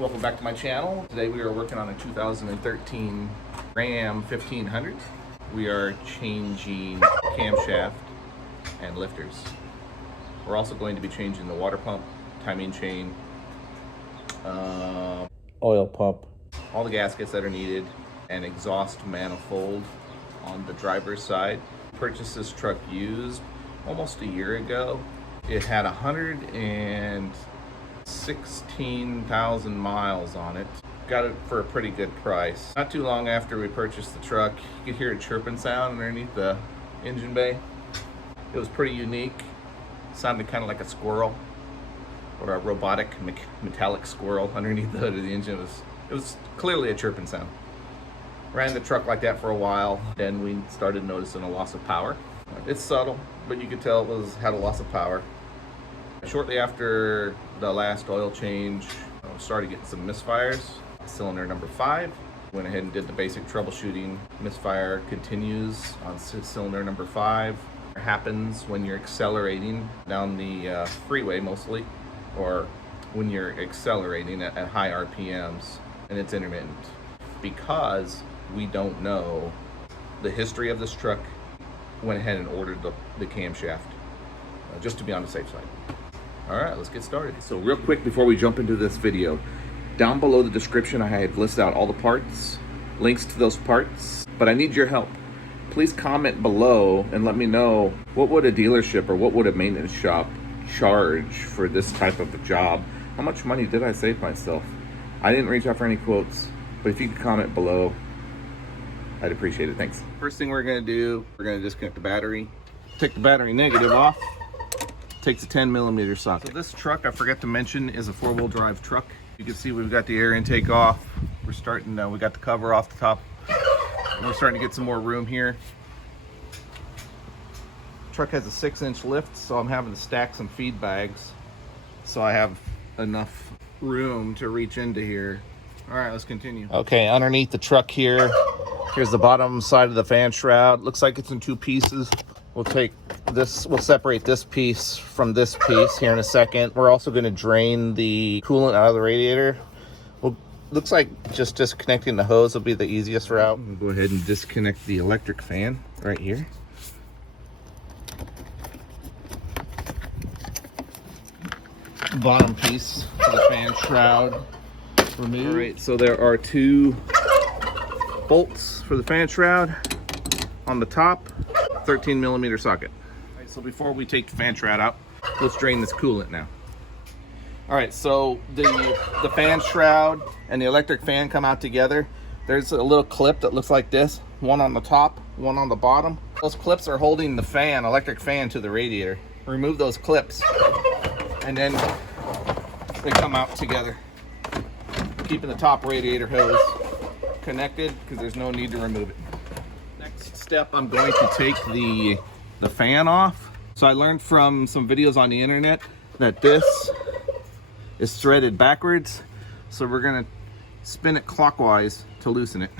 Welcome back to my channel. Today we are working on a 2013 Ram 1500. We are changing camshaft and lifters. We're also going to be changing the water pump, timing chain, oil pump, all the gaskets that are needed, and exhaust manifold on the driver's side. Purchased this truck used almost a year ago. It had 116,000 miles on it. Got it for a pretty good price. Not too long after we purchased the truck, you could hear a chirping sound underneath the engine bay. It was pretty unique. Sounded kind of like a squirrel, or a robotic metallic squirrel underneath the hood of the engine. It was clearly a chirping sound. Ran the truck like that for a while, then we started noticing a loss of power. It's subtle, but you could tell it had a loss of power. Shortly after the last oil change, I started getting some misfires. Cylinder number 5. Went ahead and did the basic troubleshooting. Misfire continues on cylinder number 5. It happens when you're accelerating down the freeway mostly, or when you're accelerating at high RPMs, and it's intermittent. Because we don't know the history of this truck, went ahead and ordered the camshaft, just to be on the safe side. All right, let's get started. So real quick before we jump into this video, down below the description I have listed out all the parts, links to those parts, but I need your help. Please comment below and let me know, what would a dealership or what would a maintenance shop charge for this type of a job? How much money did I save myself? I didn't reach out for any quotes, but if you could comment below, I'd appreciate it. Thanks. First thing we're gonna do, we're gonna disconnect the battery. Take the battery negative off. Take the 10mm socket. So this truck, I forgot to mention, is a 4-wheel drive truck. You can see we've got the air intake off. We're starting, we got the cover off the top. And we're starting to get some more room here. Truck has a 6-inch lift, so I'm having to stack some feed bags so I have enough room to reach into here. All right, let's continue. Okay, underneath the truck here, here's the bottom side of the fan shroud. Looks like it's in 2 pieces. We'll take this, we'll separate this piece from this piece here in a second. We're also going to drain the coolant out of the radiator. Well, looks like just disconnecting the hose will be the easiest route. We'll go ahead and disconnect the electric fan right here. Bottom piece of the fan shroud removed. All right, so there are 2 bolts for the fan shroud on the top, 13mm socket. All right, so before we take the fan shroud out, let's drain this coolant now. All right, so the fan shroud and the electric fan come out together. There's a little clip that looks like this, one on the top, one on the bottom. Those clips are holding the fan, electric fan, to the radiator. Remove those clips, and then they come out together, keeping the top radiator hose connected because there's no need to remove it. Next step, I'm going to take the fan off. So I learned from some videos on the internet that this is threaded backwards, so we're gonna spin it clockwise to loosen it.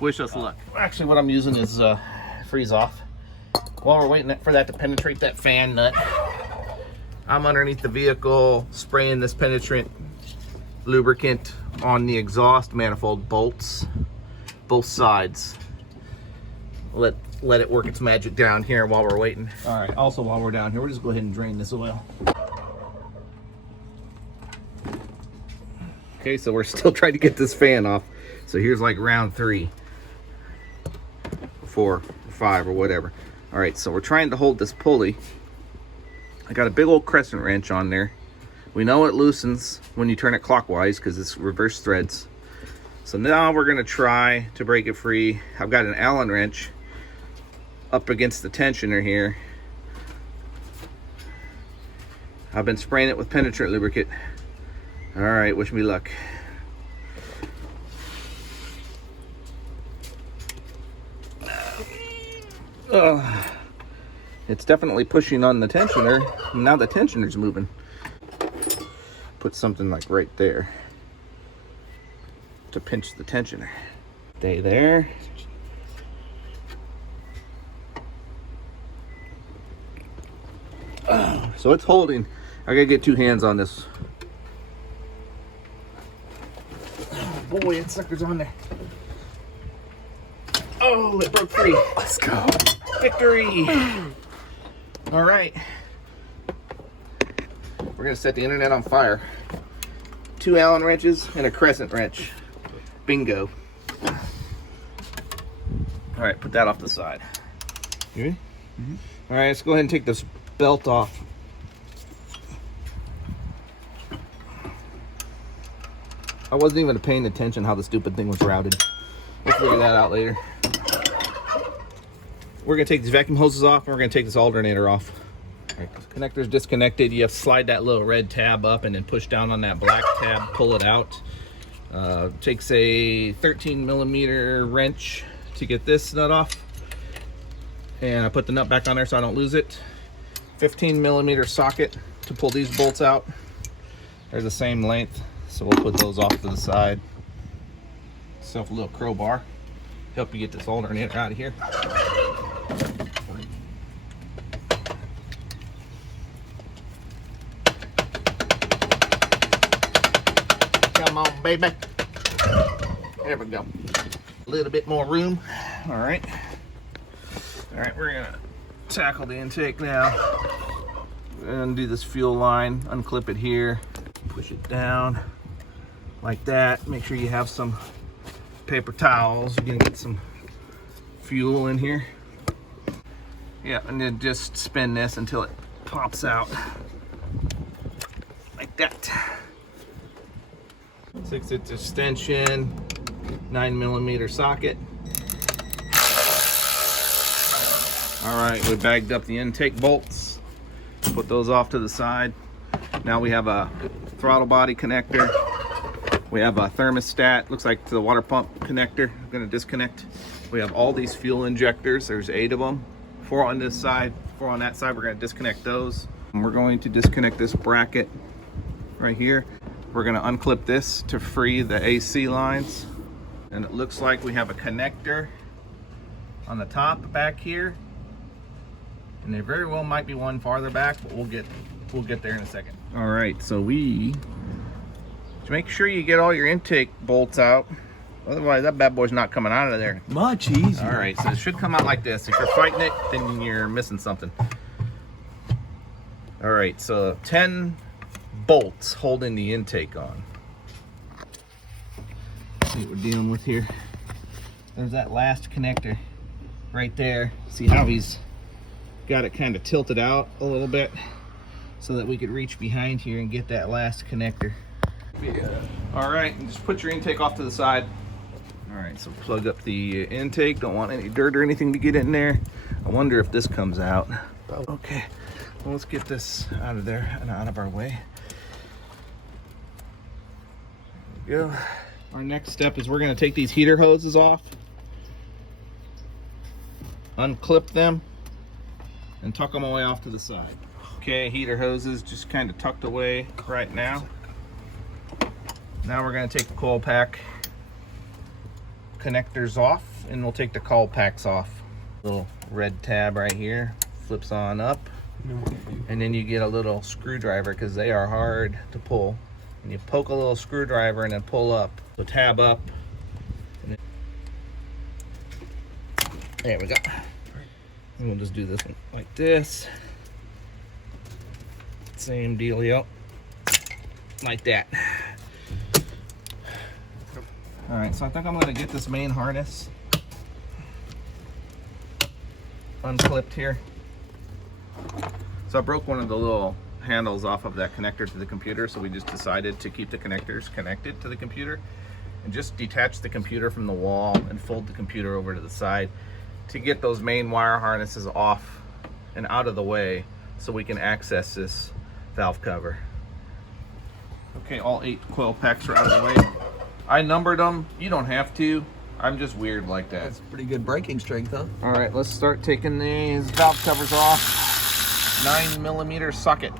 Wish us luck. Actually, what I'm using is freeze off. While we're waiting for that to penetrate that fan nut, I'm underneath the vehicle spraying this penetrant lubricant on the exhaust manifold bolts, both sides. Let it work its magic down here while we're waiting. All right, also while we're down here, we'll just go ahead and drain this oil. Okay, so we're still trying to get this fan off. So here's like round 3, 4, 5, or whatever. All right, so we're trying to hold this pulley. I got a big old crescent wrench on there. We know it loosens when you turn it clockwise because it's reverse threads. So now we're gonna try to break it free. I've got an Allen wrench up against the tensioner here. I've been spraying it with penetrant lubricant. All right, wish me luck. It's definitely pushing on the tensioner. Now the tensioner's moving. Put something like right there to pinch the tensioner. Stay there. So it's holding. I gotta get 2 hands on this. boy, that sucker's on there. Oh, it broke free. Let's go. Victory. All right. We're gonna set the internet on fire. 2 Allen wrenches and a crescent wrench. Bingo. All right, put that off the side. You ready? All right, let's go ahead and take this belt off. I wasn't even paying attention how the stupid thing was routed. We'll figure that out later. We're gonna take these vacuum hoses off and we're gonna take this alternator off. All right, the connector's disconnected. You have to slide that little red tab up and then push down on that black tab, pull it out. Takes a 13mm wrench to get this nut off. And I put the nut back on there so I don't lose it. 15mm socket to pull these bolts out. They're the same length, so we'll put those off to the side. Self a little crowbar. Help you get this alternator out of here. Come on, baby. There we go. A little bit more room. All right. All right, we're gonna tackle the intake now. Undo this fuel line, unclip it here, push it down like that. Make sure you have some paper towels. You're gonna get some fuel in here. Yeah, and then just spin this until it pops out like that. 6/8 extension, 9mm socket. All right, we bagged up the intake bolts. Put those off to the side. Now we have a throttle body connector. We have a thermostat, looks like the water pump connector. I'm gonna disconnect. We have all these fuel injectors. There's 8 of them. 4 on this side, 4 on that side. We're gonna disconnect those. And we're going to disconnect this bracket right here. We're gonna unclip this to free the AC lines. And it looks like we have a connector on the top back here. And there very well might be one farther back, but we'll get there in a second. All right, so make sure you get all your intake bolts out. Otherwise, that bad boy's not coming out of there. Much easier. All right, so it should come out like this. If you're fighting it, then you're missing something. All right, so 10 bolts holding the intake on. Let's see what we're dealing with here. There's that last connector right there. See how he's got it kind of tilted out a little bit so that we could reach behind here and get that last connector. Yeah. All right, and just put your intake off to the side. All right, so plug up the intake. Don't want any dirt or anything to get in there. I wonder if this comes out. Okay, well, let's get this out of there and out of our way. There we go. Our next step is we're gonna take these heater hoses off, unclip them, and tuck them away off to the side. Okay, heater hoses just kind of tucked away right now. Now we're going to take the coil pack connectors off, and we'll take the coil packs off. Little red tab right here flips on up, and then you get a little screwdriver because they are hard to pull. And you poke a little screwdriver and then pull up. So tab up. And there we go. And we'll just do this one like this. Same dealio. Like that. All right, so I think I'm gonna get this main harness unclipped here. So I broke one of the little handles off of that connector to the computer, so we just decided to keep the connectors connected to the computer and just detach the computer from the wall and fold the computer over to the side to get those main wire harnesses off and out of the way so we can access this valve cover. Okay, all 8 coil packs are out of the way. I numbered them. You don't have to. I'm just weird like that. That's pretty good braking strength, huh? All right, let's start taking these valve covers off. 9mm socket.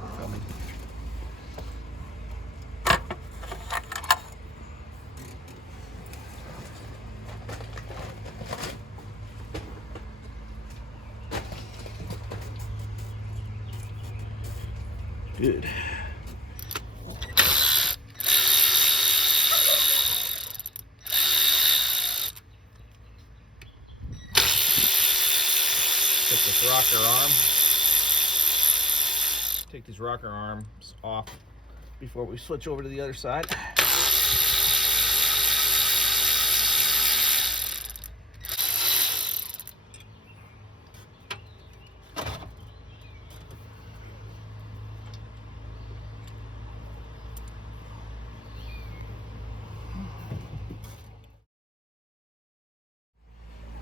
Good. this rocker arm. Take these rocker arms off before we switch over to the other side.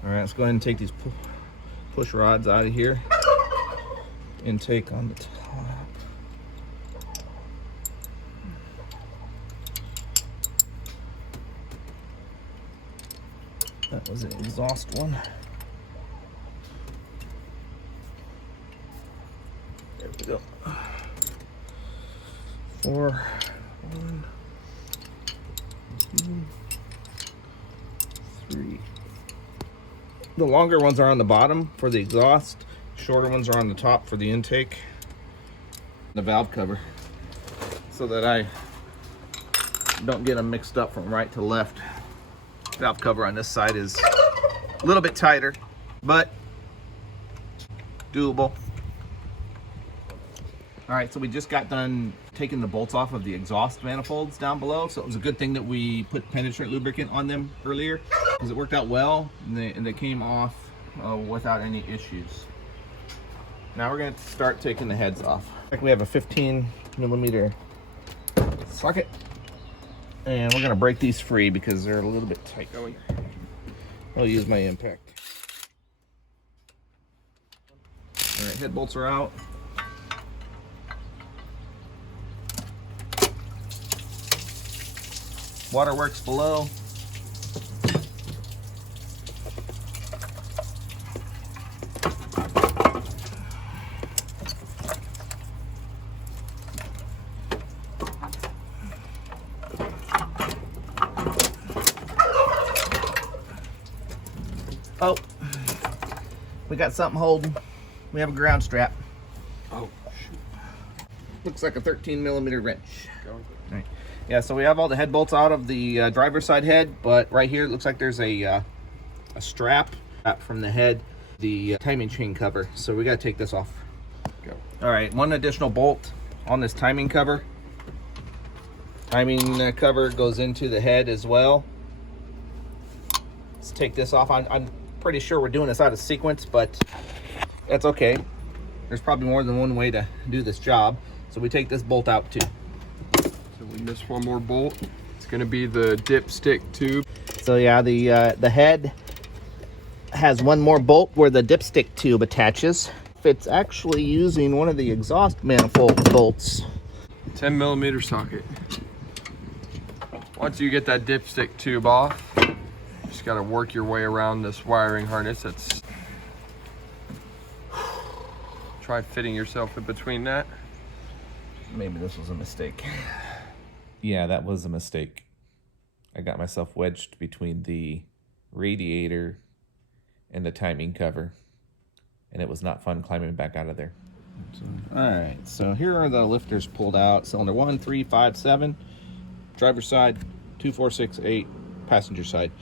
All right, let's go ahead and take these push rods out of here. Intake on the top. That was an exhaust one. There we go. 4, 1, 2, 3. The longer ones are on the bottom for the exhaust, shorter ones are on the top for the intake. The valve cover, so that I don't get them mixed up from right to left. Valve cover on this side is a little bit tighter, but doable. All right, so we just got done taking the bolts off of the exhaust manifolds down below, so it was a good thing that we put penetrant lubricant on them earlier, because it worked out well, and they came off without any issues. Now we're going to start taking the heads off. We have a 15mm socket, and we're going to break these free because they're a little bit tight. I'll use my impact. All right, head bolts are out. Waterworks below. Oh, we got something holding. We have a ground strap. Oh, shoot. Looks like a 13mm wrench. All right. Yeah, so we have all the head bolts out of the driver's side head, but right here it looks like there's a strap from the head, the timing chain cover. So we got to take this off. Go. All right, one additional bolt on this timing cover. Timing cover goes into the head as well. Let's take this off. I'm pretty sure we're doing this out of sequence, but that's okay. There's probably more than one way to do this job. So we take this bolt out too. So we missed one more bolt. It's going to be the dipstick tube. So yeah, the head has one more bolt where the dipstick tube attaches. It's actually using one of the exhaust manifold bolts. 10mm socket. Once you get that dipstick tube off, you just got to work your way around this wiring harness. Try fitting yourself in between that. Maybe this was a mistake. Yeah, that was a mistake. I got myself wedged between the radiator and the timing cover, and it was not fun climbing back out of there. All right, so here are the lifters pulled out. Cylinder 1, 3, 5, 7. Driver's side, 2, 4, 6, 8. Passenger side.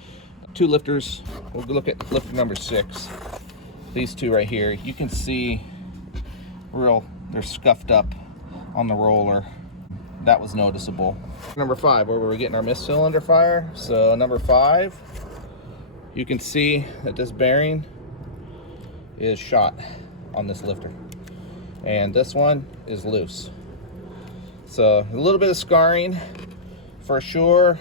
2 lifters. We'll look at lifter number 6. These two right here. You can see they're scuffed up on the roller. That was noticeable. Number 5, where we were getting our mist cylinder fire. So number 5, you can see that this bearing is shot on this lifter. And this one is loose. So a little bit of scarring for sure.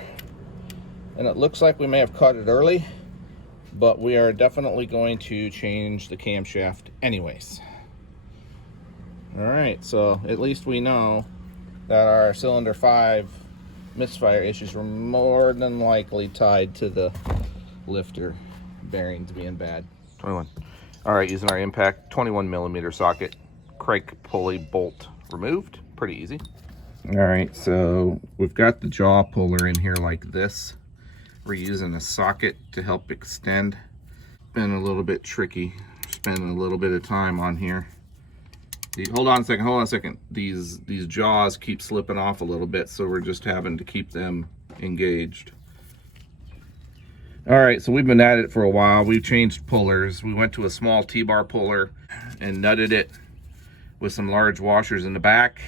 And it looks like we may have cut it early, but we are definitely going to change the camshaft anyways. All right, so at least we know that our cylinder 5 misfire issues were more than likely tied to the lifter bearings being bad. 21. All right, using our impact 21mm socket, crank pulley bolt removed. Pretty easy. All right, so we've got the jaw puller in here like this. We're using a socket to help extend. Been a little bit tricky. Spending a little bit of time on here. Hold on a second. These jaws keep slipping off a little bit, so we're just having to keep them engaged. All right, so we've been at it for a while. We've changed pullers. We went to a small T-bar puller and nutted it with some large washers in the back.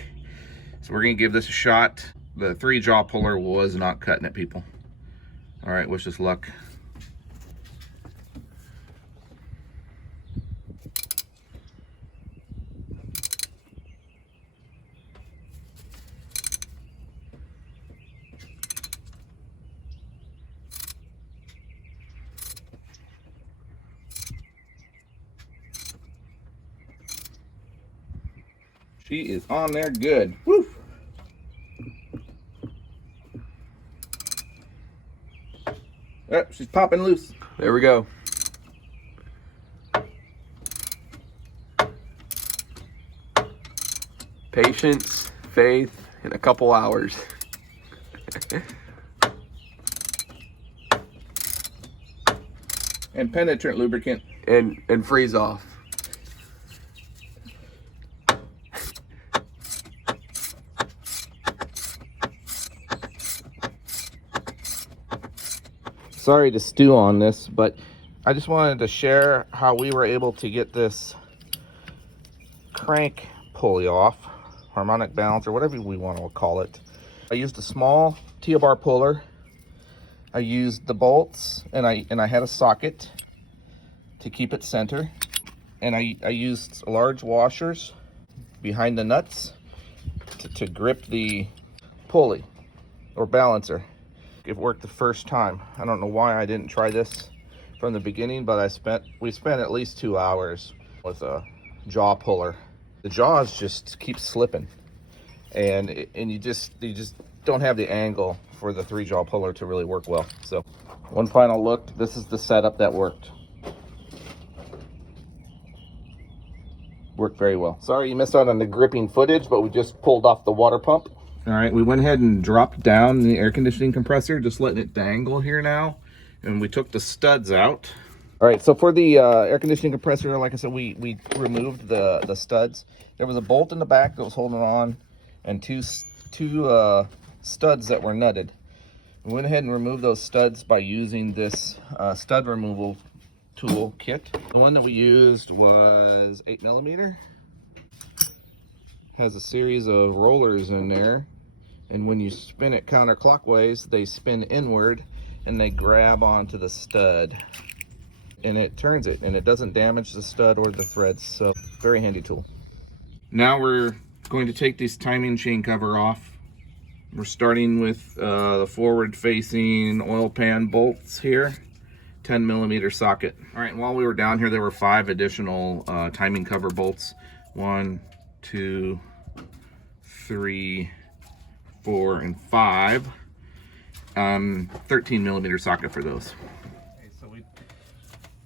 So we're gonna give this a shot. The 3-jaw puller was not cutting it, people. All right, wish us luck. She is on there good. Woo! Oh, she's popping loose. There we go. Patience, faith, in a couple hours. And penetrant lubricant. And freeze off. Sorry to stew on this, but I just wanted to share how we were able to get this crank pulley off, harmonic balance, or whatever we want to call it. I used a small T-bar puller. I used the bolts, and I had a socket to keep it center, and I used large washers behind the nuts to grip the pulley or balancer. It worked the first time. I don't know why I didn't try this from the beginning, but we spent at least 2 hours with a jaw puller. The jaws just keep slipping, and you just don't have the angle for the 3-jaw puller to really work well. So one final look. This is the setup that worked very well. Sorry you missed out on the gripping footage, but we just pulled off the water pump. All right, we went ahead and dropped down the air conditioning compressor, just letting it dangle here now. And we took the studs out. All right, so for the air conditioning compressor, like I said, we removed the studs. There was a bolt in the back that was holding on, and two studs that were nutted. We went ahead and removed those studs by using this stud removal tool kit. The one that we used was 8mm. Has a series of rollers in there, and when you spin it counterclockwise, they spin inward and they grab onto the stud, and it turns it, and it doesn't damage the stud or the threads. So very handy tool. Now we're going to take this timing chain cover off. We're starting with the forward facing oil pan bolts here, 10mm socket. All right, and while we were down here, there were 5 additional timing cover bolts. 1, 2, 3, 4, and 5. 13mm socket for those. Okay, so we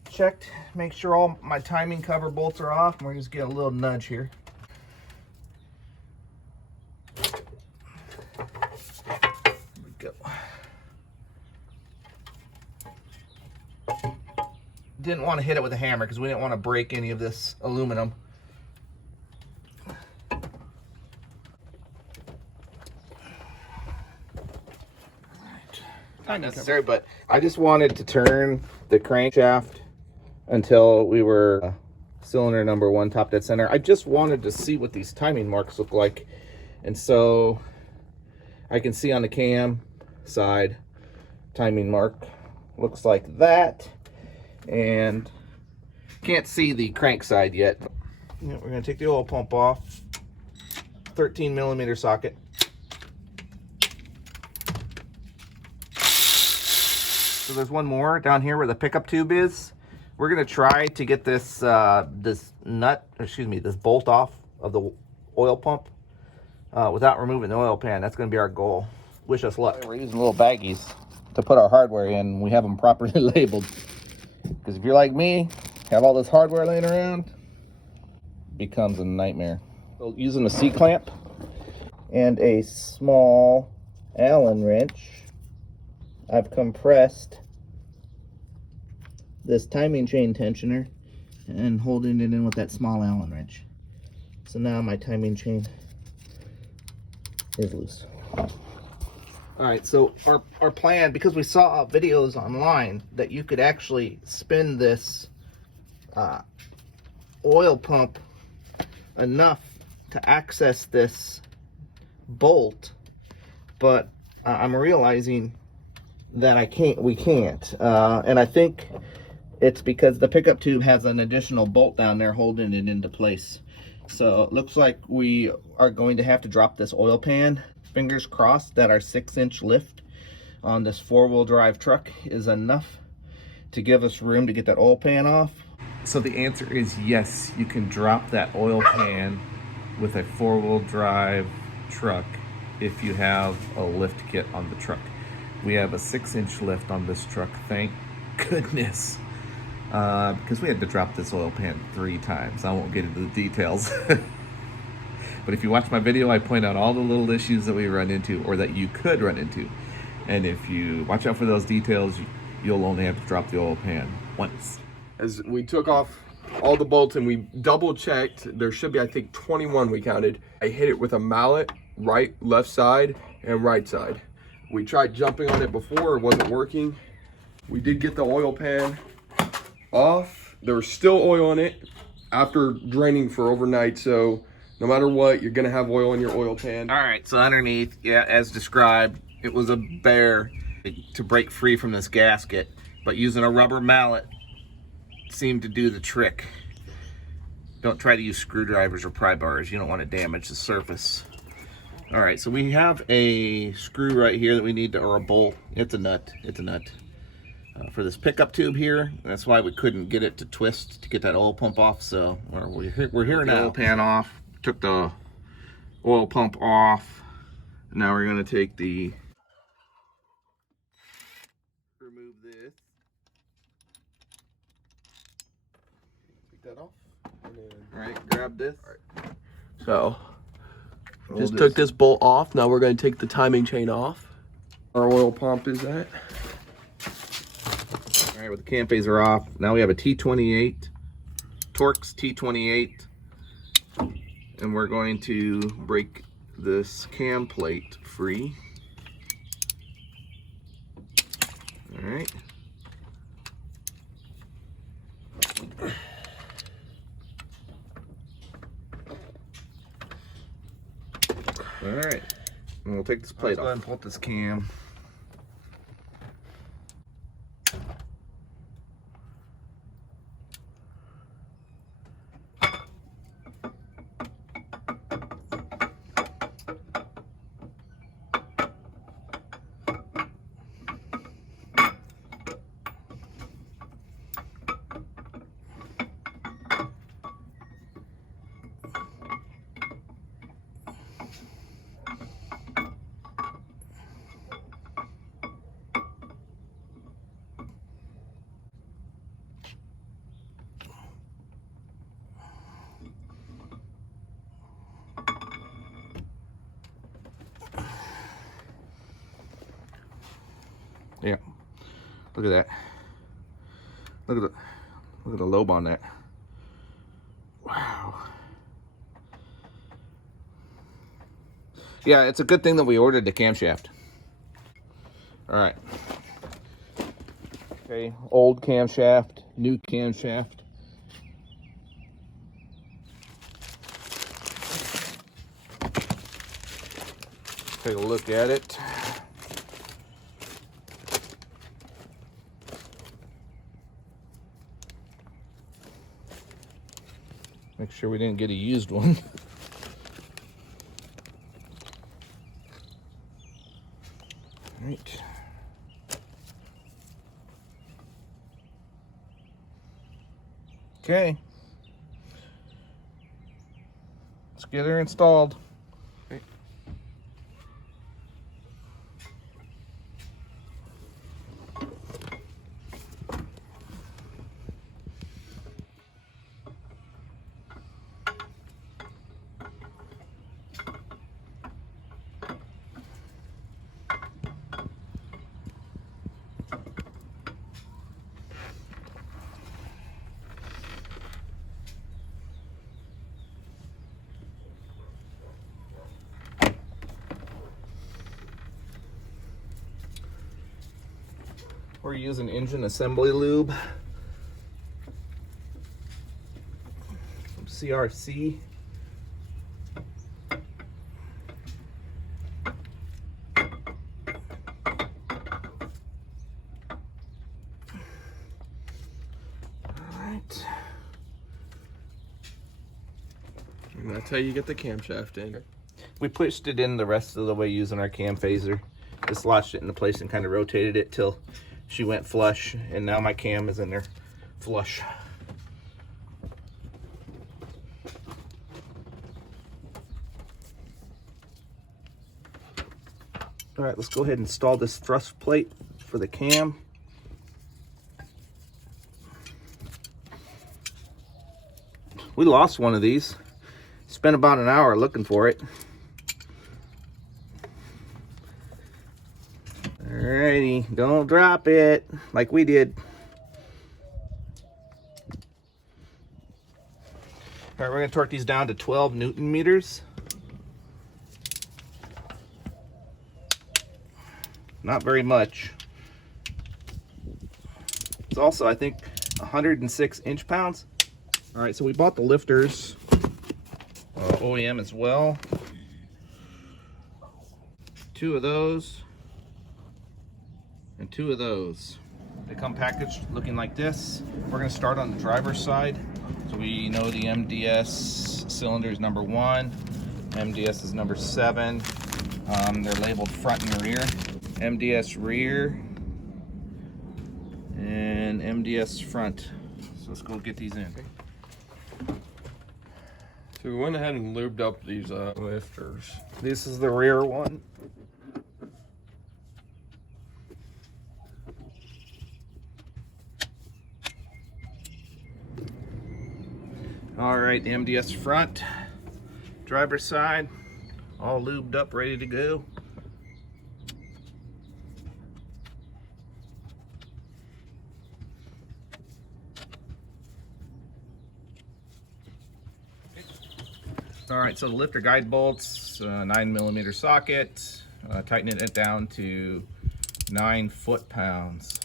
checked, make sure all my timing cover bolts are off, and we're just getting a little nudge here. There we go. Didn't want to hit it with a hammer because we didn't want to break any of this aluminum. Not necessary, but I just wanted to turn the crankshaft until we were cylinder number 1 top dead center. I just wanted to see what these timing marks look like, and so I can see on the cam side timing mark looks like that, and can't see the crank side yet. Yeah, we're gonna take the oil pump off. 13mm socket. So there's one more down here where the pickup tube is. We're gonna try to get this this bolt off of the oil pump without removing the oil pan. That's gonna be our goal. Wish us luck. We're using little baggies to put our hardware in. We have them properly labeled, because if you're like me, have all this hardware laying around, becomes a nightmare. So using a C-clamp and a small Allen wrench, I've compressed this timing chain tensioner and holding it in with that small Allen wrench. So now my timing chain is loose. All right, so our plan, because we saw videos online that you could actually spin this oil pump enough to access this bolt, but I'm realizing that we can't, and I think it's because the pickup tube has an additional bolt down there holding it into place. So it looks like we are going to have to drop this oil pan. Fingers crossed that our 6-inch lift on this 4-wheel drive truck is enough to give us room to get that oil pan off. So the answer is yes, you can drop that oil pan with a 4-wheel drive truck if you have a lift kit on the truck. We have a 6-inch lift on this truck, thank goodness, because we had to drop this oil pan 3 times. I won't get into the details. But if you watch my video, I point out all the little issues that we run into, or that you could run into. And if you watch out for those details, you'll only have to drop the oil pan once. As we took off all the bolts and we double checked, there should be, I think, 21 we counted. I hit it with a mallet, right, left side, and right side. We tried jumping on it before, it wasn't working. We did get the oil pan off. There was still oil in it after draining for overnight, so no matter what, you're gonna have oil in your oil pan. All right, so underneath, yeah, as described, it was a bear to break free from this gasket, but using a rubber mallet seemed to do the trick. Don't try to use screwdrivers or pry bars. You don't want to damage the surface. All right, so we have a screw right here that we need to, or a bolt. It's a nut. It's a nut for this pickup tube here. That's why we couldn't get it to twist to get that oil pump off. So we're here now. Oil pan off. Took the oil pump off. Now we're going to take the remove this. Take that off. And then, all right, grab this. All right. So just took this bolt off. Now we're going to take the timing chain off. Our oil pump is at. All right, with the cam phaser off, now we have a T28, Torx T28, and we're going to break this cam plate free. All right. All right, and we'll take this plate off. Go ahead and pull up this cam. Yeah, look at that. Look at the lobe on that. Wow. Yeah, it's a good thing that we ordered the camshaft. All right. Okay, old camshaft, new camshaft. Take a look at it. Make sure we didn't get a used one. All right. Okay. Let's get her installed. Okay. We're using engine assembly lube from CRC. Alright. And that's how you get the camshaft in. We pushed it in the rest of the way using our cam phaser. Just lodged it into place and kind of rotated it till she went flush, and now my cam is in there flush. All right, let's go ahead and install this thrust plate for the cam. We lost one of these. Spent about an hour looking for it. Alrighty, don't drop it like we did. All right, we're gonna torque these down to 12 Newton meters. Not very much. It's also, I think, 106 inch-pounds. All right, so we bought the lifters, OEM as well. 2 of those. And 2 of those. They come packaged looking like this. We're gonna start on the driver's side. So we know the MDS cylinder is number 1. MDS is number 7. They're labeled front and rear. MDS rear and MDS front. So let's go get these in. So we went ahead and lubed up these lifters. This is the rear one. All right, the MDS front, driver's side, all lubed up, ready to go. All right, so the lifter guide bolts, 9mm socket, tightening it down to 9 foot-pounds.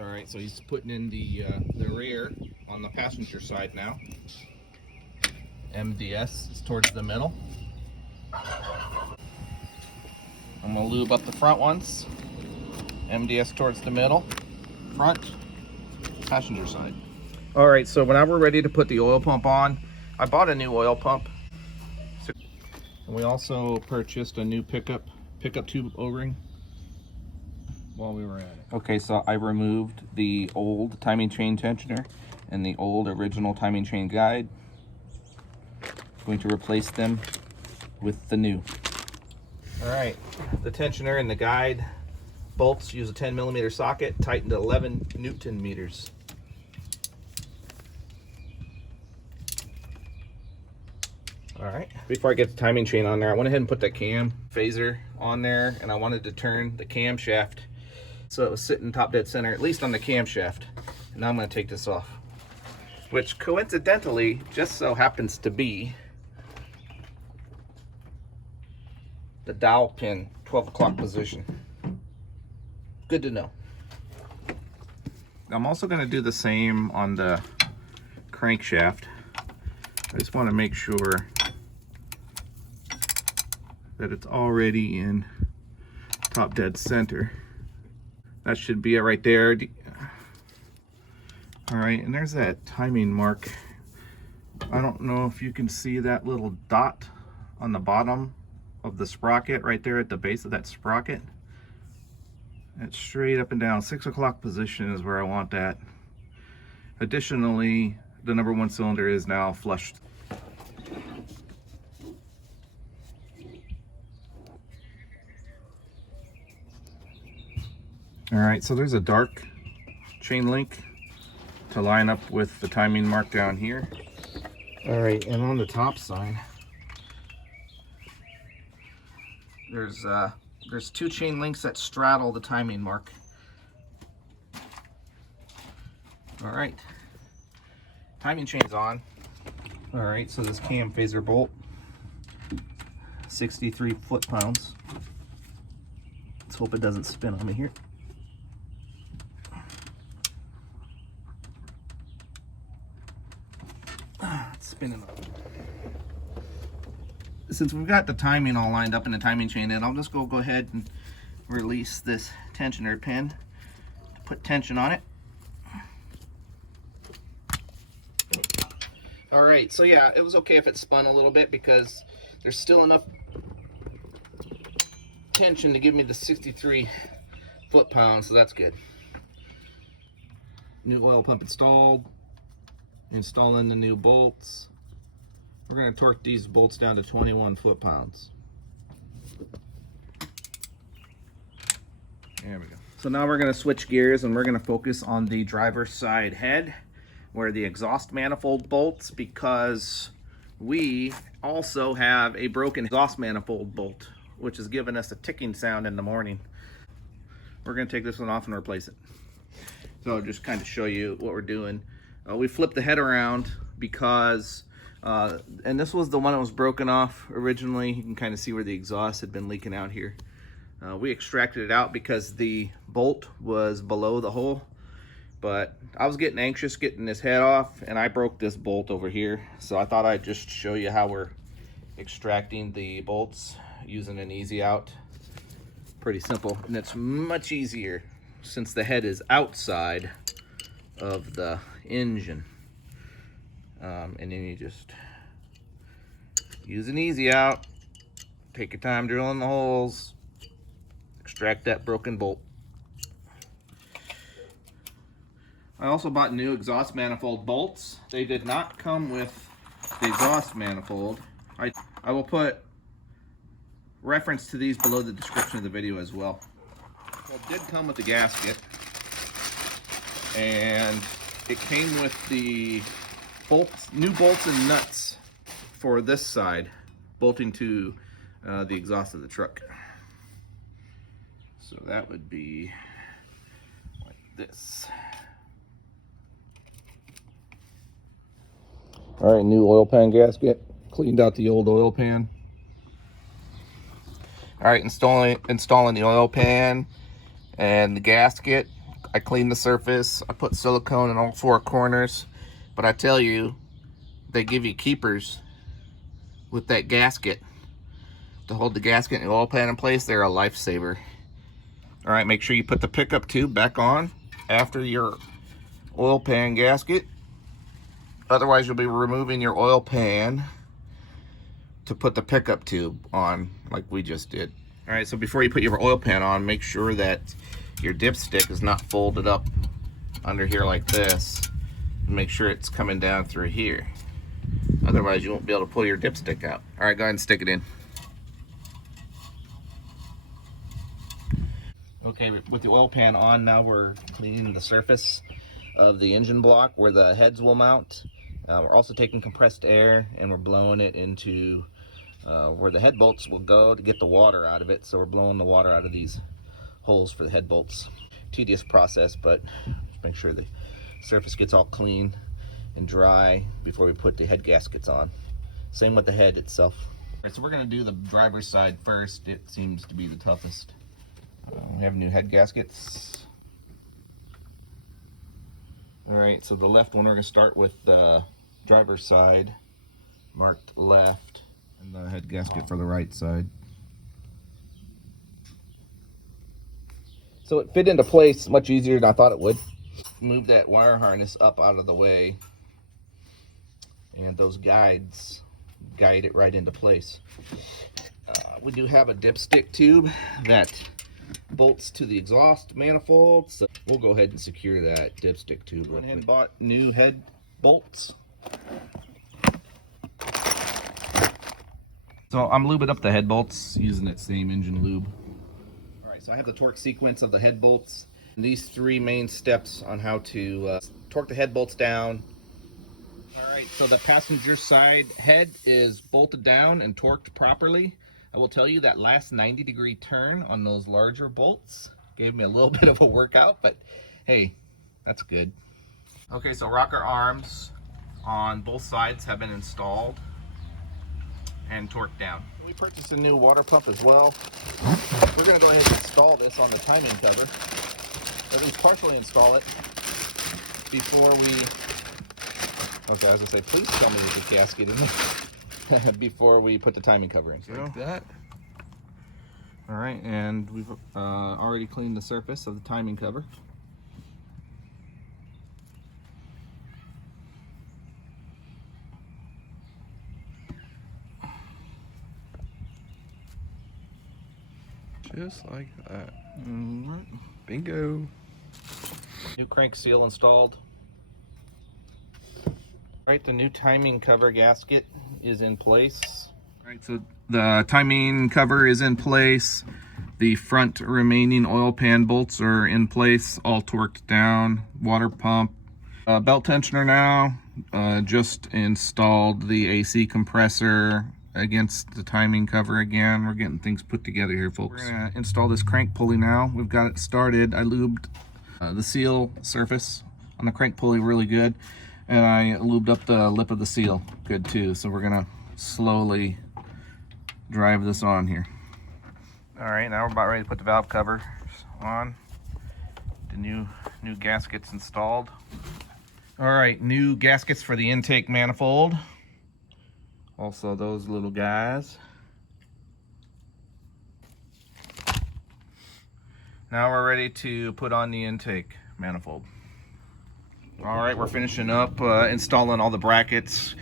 All right, so he's putting in the rear on the passenger side now. MDS is towards the middle. I'm gonna lube up the front ones. MDS towards the middle, front, passenger side. All right, so now we're ready to put the oil pump on. I bought a new oil pump. And we also purchased a new pickup tube O-ring while we were at it. Okay, so I removed the old timing chain tensioner and the old original timing chain guide. Going to replace them with the new. All right, the tensioner and the guide bolts use a 10mm socket, tightened to 11 Newton meters. All right, before I get the timing chain on there, I went ahead and put that cam phaser on there, and I wanted to turn the camshaft so it was sitting top dead center, at least on the camshaft. And now I'm gonna take this off, which coincidentally just so happens to be the dowel pin 12 o'clock position. Good to know. I'm also gonna do the same on the crankshaft. I just wanna make sure that it's already in top dead center. That should be it right there. All right, and there's that timing mark. I don't know if you can see that little dot on the bottom of the sprocket right there at the base of that sprocket. It's straight up and down. 6 o'clock position is where I want that. Additionally, the number 1 cylinder is now flushed. All right, so there's a dark chain link to line up with the timing mark down here. All right, and on the top side, there's 2 chain links that straddle the timing mark. All right, timing chain's on. All right, so this cam phaser bolt, 63 foot-pounds. Let's hope it doesn't spin on me here. It's spinning. Since we've got the timing all lined up in the timing chain, then I'll just go ahead and release this tensioner pin to put tension on it. All right, so yeah, it was okay if it spun a little bit because there's still enough tension to give me the 63 foot-pounds, so that's good. New oil pump installed, installing the new bolts. We're going to torque these bolts down to 21 foot-pounds. There we go. So now we're going to switch gears and we're going to focus on the driver's side head where the exhaust manifold bolts, because we also have a broken exhaust manifold bolt, which has given us a ticking sound in the morning. We're going to take this one off and replace it. So I'll just kind of show you what we're doing. We flipped the head around because, and this was the one that was broken off originally. You can kind of see where the exhaust had been leaking out here. We extracted it out because the bolt was below the hole, but I was getting anxious getting this head off and I broke this bolt over here. So I thought I'd just show you how we're extracting the bolts using an easy out. Pretty simple, and it's much easier since the head is outside of the engine. And then you just use an easy out, take your time drilling the holes, extract that broken bolt. I also bought new exhaust manifold bolts. They did not come with the exhaust manifold. I will put reference to these below the description of the video as well. Well, it did come with the gasket, and it came with the bolts, new bolts and nuts for this side, bolting to the exhaust of the truck. So that would be like this. All right, new oil pan gasket. Cleaned out the old oil pan. All right, installing the oil pan and the gasket. I cleaned the surface. I put silicone in all four corners. But I tell you, they give you keepers with that gasket to hold the gasket and the oil pan in place. They're a lifesaver. All right, make sure you put the pickup tube back on after your oil pan gasket. Otherwise, you'll be removing your oil pan to put the pickup tube on like we just did. All right, so before you put your oil pan on, make sure that your dipstick is not folded up under here like this. Make sure it's coming down through here. Otherwise, you won't be able to pull your dipstick out. All right, go ahead and stick it in. Okay, with the oil pan on, now we're cleaning the surface of the engine block where the heads will mount. We're also taking compressed air and we're blowing it into where the head bolts will go to get the water out of it. So we're blowing the water out of these holes for the head bolts. Tedious process, but just make sure the surface gets all clean and dry before we put the head gaskets on. Same with the head itself. All right, so we're going to do the driver's side first. It seems to be the toughest. We have new head gaskets. All right, so the left one, we're going to start with the driver's side, marked left, and the head gasket for the right side. So it fit into place much easier than I thought it would. Move that wire harness up out of the way, and those guides guide it right into place. We do have a dipstick tube that bolts to the exhaust manifold, so we'll go ahead and secure that dipstick tube. Went ahead and bought new head bolts. So I'm lubing up the head bolts using that same engine lube. All right, so I have the torque sequence of the head bolts. And these three main steps on how to torque the head bolts down. All right, so the passenger side head is bolted down and torqued properly. I will tell you that last 90-degree turn on those larger bolts gave me a little bit of a workout, but hey, that's good. Okay, so rocker arms on both sides have been installed and torqued down. We purchased a new water pump as well. We're going to go ahead and install this on the timing cover, at least partially install it before we, okay, as I say, please tell me there's a gasket in there before we put the timing cover in. Like that. All right, and we've already cleaned the surface of the timing cover. Just like that. Right. Bingo. New crank seal installed. All right, the new timing cover gasket is in place. All right, so the timing cover is in place. The front remaining oil pan bolts are in place, all torqued down. Water pump, belt tensioner now. Just installed the AC compressor against the timing cover again. We're getting things put together here, folks. We're gonna install this crank pulley now. We've got it started. I lubed the seal surface on the crank pulley really good, and I lubed up the lip of the seal good too. So we're gonna slowly drive this on here. All right, now we're about ready to put the valve covers on. The new gaskets installed. All right, new gaskets for the intake manifold. Also those little guys. Now we're ready to put on the intake manifold. All right, we're finishing up installing all the brackets,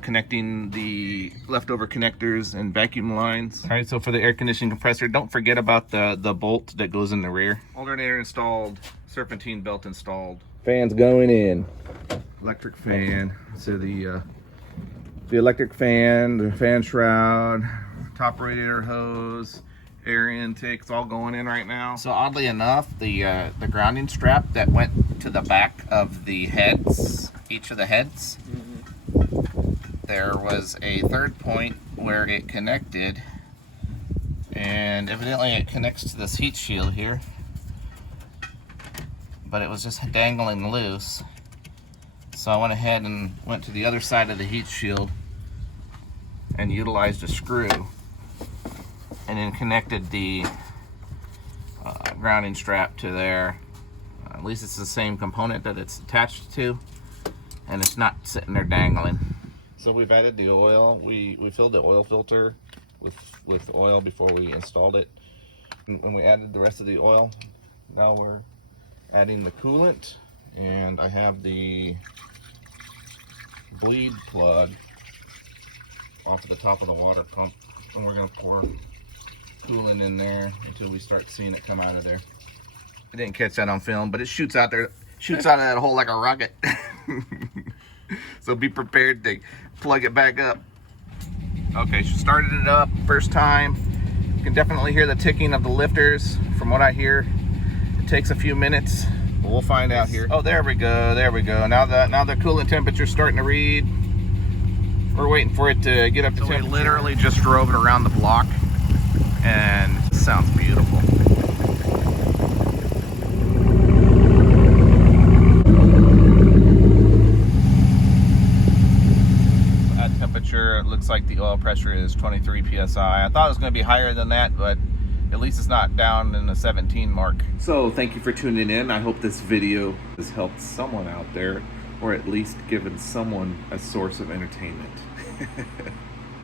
connecting the leftover connectors and vacuum lines. All right, so for the air conditioning compressor, don't forget about the bolt that goes in the rear. Alternator installed, serpentine belt installed. Fans going in. Electric fan. So the electric fan, the fan shroud, top radiator hose, air intakes all going in right now. So oddly enough, the grounding strap that went to the back of the heads, each of the heads, there was a third point where it connected, and evidently it connects to this heat shield here, but it was just dangling loose. So I went ahead and went to the other side of the heat shield and utilized a screw, and then connected the grounding strap to there. At least it's the same component that it's attached to, and it's not sitting there dangling. So we've added the oil. We filled the oil filter with oil before we installed it. And we added the rest of the oil. Now we're adding the coolant, and I have the bleed plug off of the top of the water pump, and we're gonna pour coolant in there until we start seeing it come out of there. I didn't catch that on film, but it shoots out there, shoots out of that hole like a rocket. So be prepared to plug it back up. Okay, she started it up first time. You can definitely hear the ticking of the lifters. From what I hear, it takes a few minutes. But we'll find out here. Oh, there we go, there we go. Now the coolant temperature's starting to read. We're waiting for it to get up to temperature. We literally just drove it around the block, and it sounds beautiful. At temperature, it looks like the oil pressure is 23 psi. I thought it was going to be higher than that, but at least it's not down in the 17 mark. So thank you for tuning in. I hope this video has helped someone out there, or at least given someone a source of entertainment.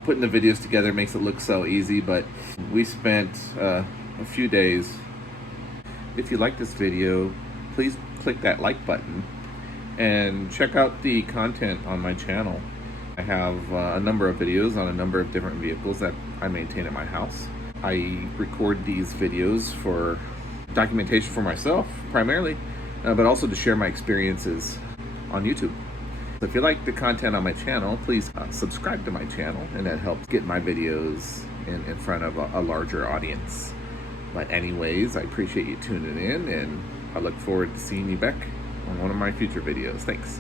Putting the videos together makes it look so easy, but we spent a few days. If you like this video, please click that like button and check out the content on my channel. I have a number of videos on a number of different vehicles that I maintain at my house. I record these videos for documentation for myself primarily, but also to share my experiences on YouTube. So if you like the content on my channel, please subscribe to my channel, and that helps get my videos in front of a larger audience. But anyways, I appreciate you tuning in, and I look forward to seeing you back on one of my future videos. Thanks.